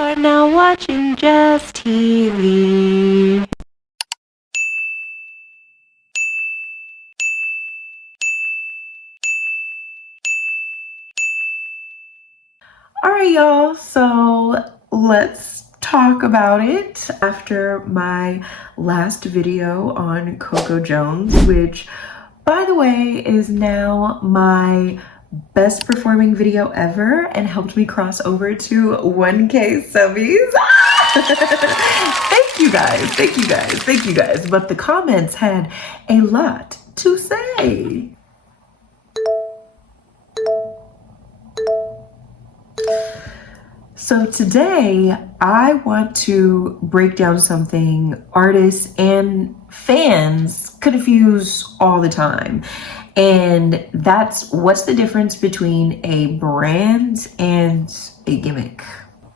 are now watching Just TV. Alright, y'all, so let's talk about it after my last video on Coco Jones, which, by the way, is now my best performing video ever and helped me cross over to 1K subbies. Thank you guys. But the comments had a lot to say. So today I want to break down something artists and fans confuse all the time. And that's what's the difference between a brand and a gimmick.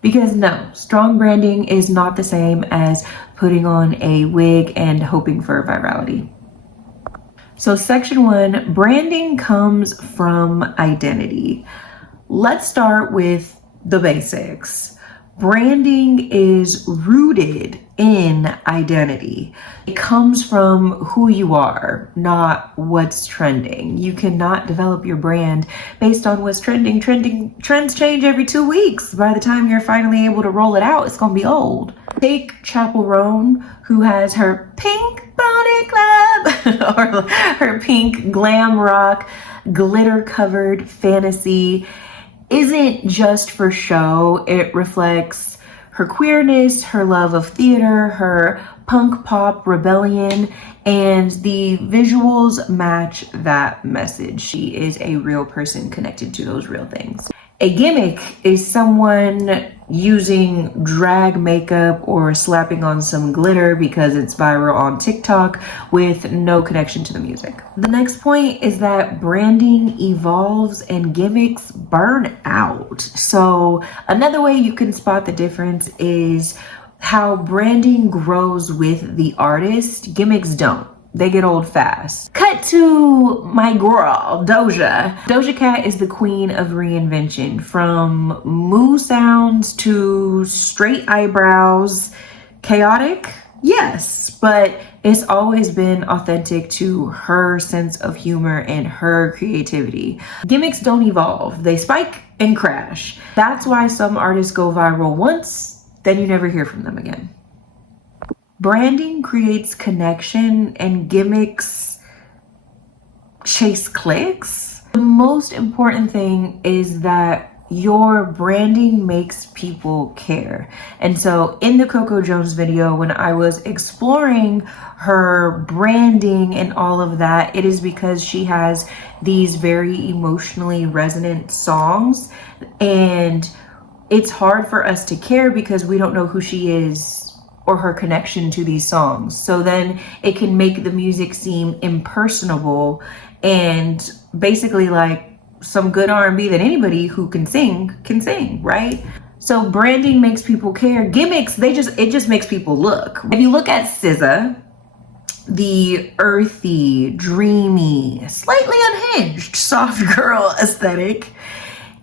Because no, strong branding is not the same as putting on a wig and hoping for virality. So section 1, branding comes from identity. Let's start with the basics. Branding is rooted in identity. It comes from who you are, not what's trending. You cannot develop your brand based on what's trending. Trends change every 2 weeks. By the time you're finally able to roll it out, it's gonna be old. Take Chappell Roan, who has her pink body club or her pink glam rock glitter covered fantasy. Isn't just for show. It reflects her queerness, her love of theater, her punk pop rebellion, and the visuals match that message. She is a real person connected to those real things. A gimmick is someone using drag makeup or slapping on some glitter because it's viral on TikTok with no connection to the music. The next point is that branding evolves and gimmicks burn out. So another way you can spot the difference is how branding grows with the artist. Gimmicks don't. They get old fast. Cut to my girl, Doja. Doja Cat is the queen of reinvention. From moo sounds to straight eyebrows. Chaotic? Yes, but it's always been authentic to her sense of humor and her creativity. Gimmicks don't evolve. They spike and crash. That's why some artists go viral once, then you never hear from them again. Branding creates connection and gimmicks chase clicks. The most important thing is that your branding makes people care. And so in the Coco Jones video, when I was exploring her branding and all of that, it is because she has these very emotionally resonant songs, and it's hard for us to care because we don't know who she is or her connection to these songs. So then it can make the music seem impersonable and basically like some good R&B that anybody who can sing, right? So branding makes people care. Gimmicks, it just makes people look. If you look at SZA, the earthy, dreamy, slightly unhinged, soft girl aesthetic,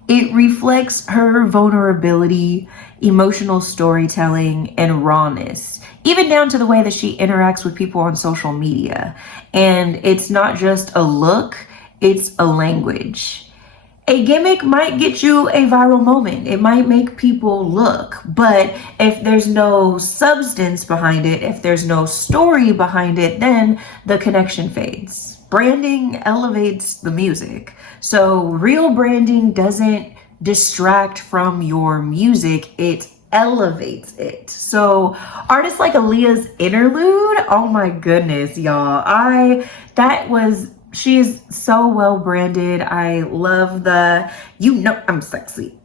it reflects her vulnerability, emotional storytelling, and rawness, even down to the way that she interacts with people on social media. And it's not just a look, it's a language. A gimmick might get you a viral moment. It might make people look, but if there's no substance behind it, if there's no story behind it, then the connection fades. Branding elevates the music. So real branding doesn't distract from your music, it elevates it. So artists like Aaliyah's interlude, oh my goodness, y'all. She is so well branded. I love the, you know I'm sexy.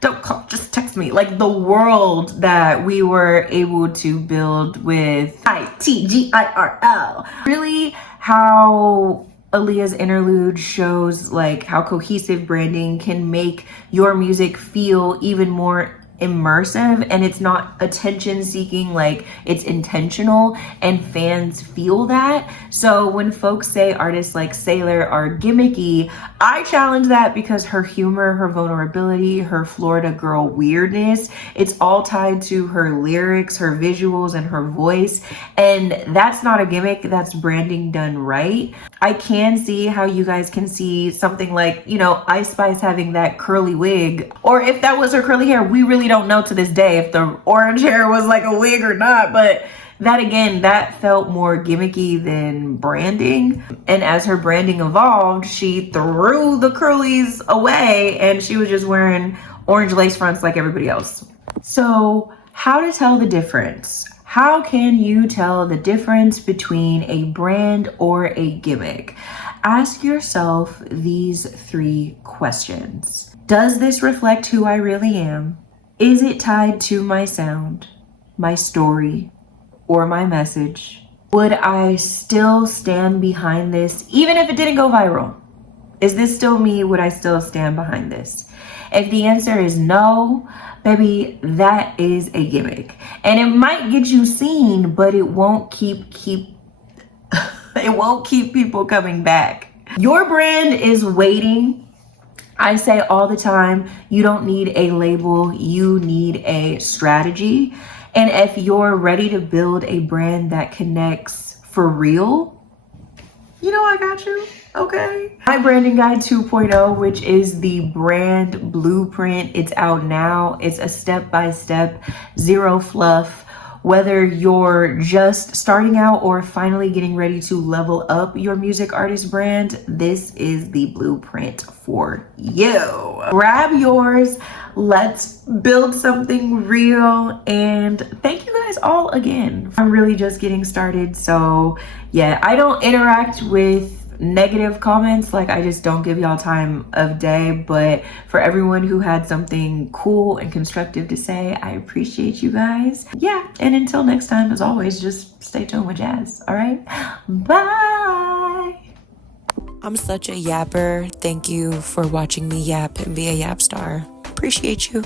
Don't call, just text me. Like the world that we were able to build with ITGIRL. Really how Aaliyah's interlude shows like how cohesive branding can make your music feel even more immersive and it's not attention seeking, like it's intentional, and fans feel that. So when folks say artists like SAILORR are gimmicky, I challenge that, because her humor, her vulnerability, her Florida girl weirdness, it's all tied to her lyrics, her visuals, and her voice. And that's not a gimmick, that's branding done right. I can see how you guys can see something like, you know, Ice Spice having that curly wig, or if that was her curly hair. We really don't know to this day if the orange hair was like a wig or not, but that again, that felt more gimmicky than branding. And as her branding evolved, she threw the curlies away and she was just wearing orange lace fronts like everybody else. So how to tell the difference? How can you tell the difference between a brand or a gimmick? Ask yourself these 3 questions. Does this reflect who I really am? Is it tied to my sound, my story, or my message? Would I still stand behind this even if it didn't go viral? Is this still me? Would I still stand behind this? If the answer is no, baby, that is a gimmick. And it might get you seen, but it won't keep it won't keep people coming back. Your brand is waiting. I say all the time, you don't need a label, you need a strategy. And if you're ready to build a brand that connects for real, you know I got you, okay? My branding guide 2.0, which is the brand blueprint, it's out now. It's a step-by-step, zero fluff. Whether you're just starting out or finally getting ready to level up your music artist brand, this is the blueprint for you. Grab yours. Let's build something real. And thank you guys all again. I'm really just getting started. So yeah, I don't interact with negative comments, like I just don't give y'all time of day, but for everyone who had something cool and constructive to say, I appreciate you guys. Yeah, and until next time, as always, just stay tuned with Jazz. All right, bye. I'm such a yapper. Thank you for watching me yap and be a yap star. Appreciate you.